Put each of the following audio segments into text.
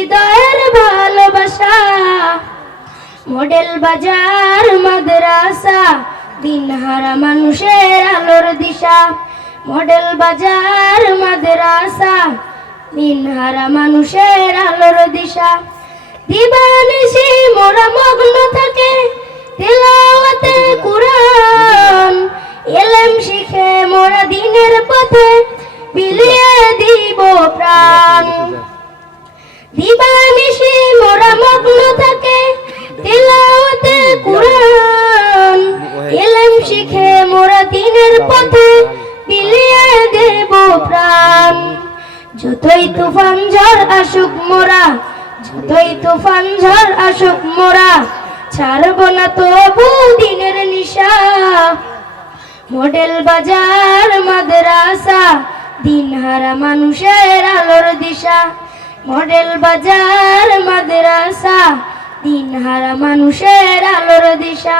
হৃদয়ের ভালোবাসা, মডেল বাজার, মাদ্রাসা, দিনহারা মানুষের আলোর দিশা, মডেল বাজার, মাদ্রাসা, দিনহারা মানুষের আলোর দিশা। দিবানিশি মোরা মগ্ন থাকে, তেলাওয়াতে কুরআন দিবানিশি মোরা মগ্ন থাকে, তেলাওয়াতে কুরআন। এলেম শিখে মোরা দিনের পথে বিলিয়ে দেব প্রাণ। যতই তুফান, ঝড় আসুক মোরা, যতই তুফান, ঝড় আসুক মোরা, ছাড়ব না তবু দিনের নিশা। মডেল বাজার, মাদ্রাসা, দিনহারা মানুষের আলোর দিশা। মডেল বাজার মাদ্রাসা দিনহারা মানুষের আলোর দিশা।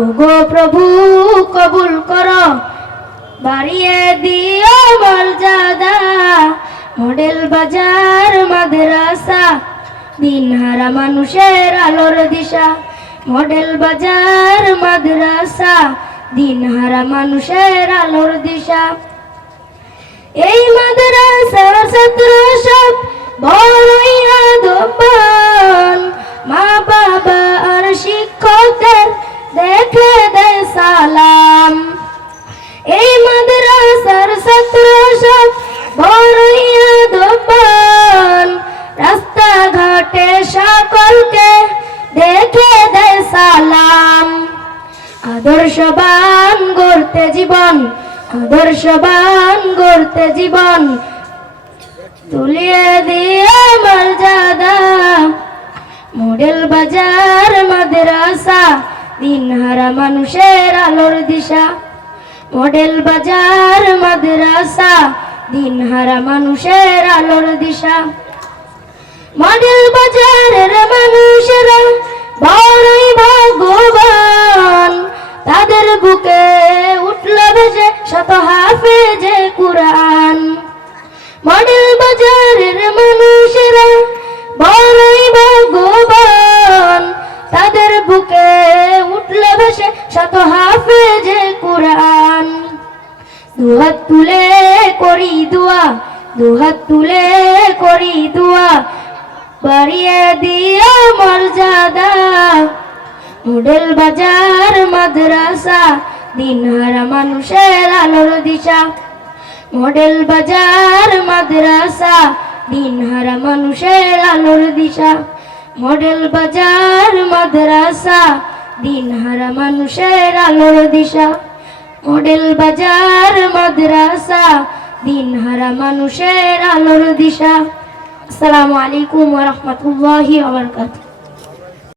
ওগো প্রভু, কবুল কর। বাড়িয়ে দিও মর্যাদা মডেল বাজার, মাদ্রাসা। দিনহারা মানুষের আলোর দিশা। মডেল বাজার, মাদ্রাসা। দিনহারা মানুষের আলোর দিশা। এই মাদ্রাসার আদর্শবান গড়তে জীবন আদর্শবান গড়তে জীবন। তুলিয়ে দিয়ে মর্যাদা মডেল বাজার মাদ্রাসা দিনহারা মানুষের আলোর দিশা। মডেল বাজার মাদ্রাসা দিনহারা মানুষের আলোর দিশা। মডেল বাজারের মানুষেরা বড়ই বুকে উঠল ভেসে শত হাফেজে কুরআন। দুহাত তুলে করি দুয়া, দুহাত তুলে করি দুয়া, বাড়িয়ে দিও মর্যাদা। মডেল বাজার, মাদ্রাসা দিনহারা মানুষের আলোর দিশা। মডেল বাজার, মাদ্রাসা দিনহারা মানুষের আলোর দিশা। মডেল বাজার, মাদ্রাসা দিনহারা মানুষের আলোর দিশা। মডেল বাজার, মাদ্রাসা দিনহারা মানুষের আলোর দিশা। আসসালামু আলাইকুম ওয়া রাহমাতুল্লাহি ওয়া বারাকাতুহু।